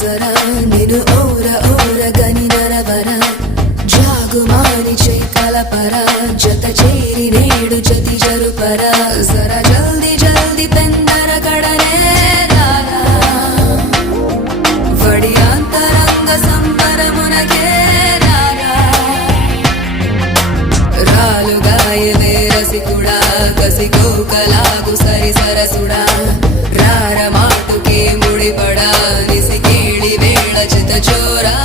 ಜರ ನೀನು ಓರ ಓರ ಗನಿ ನರವರ ಜಾಗುಮಾರಿ ಚೈಕಲ ಪರ ಜತ ಚೇರಿ ನೇಡು ಜತಿ ಜರುಪರ ಜರ ಜಲ್ದಿ ಜಲ್ದಿ ಪೆಂದರ ಕಡನೆ వడియాంతరంగ సంబరమునకే రాలుగాయవే రసికుడా కసికోకలాగు సరి సరసుడా రార మాటుకే ముడిపడా నిసి కేళి వేళ చిత చోరా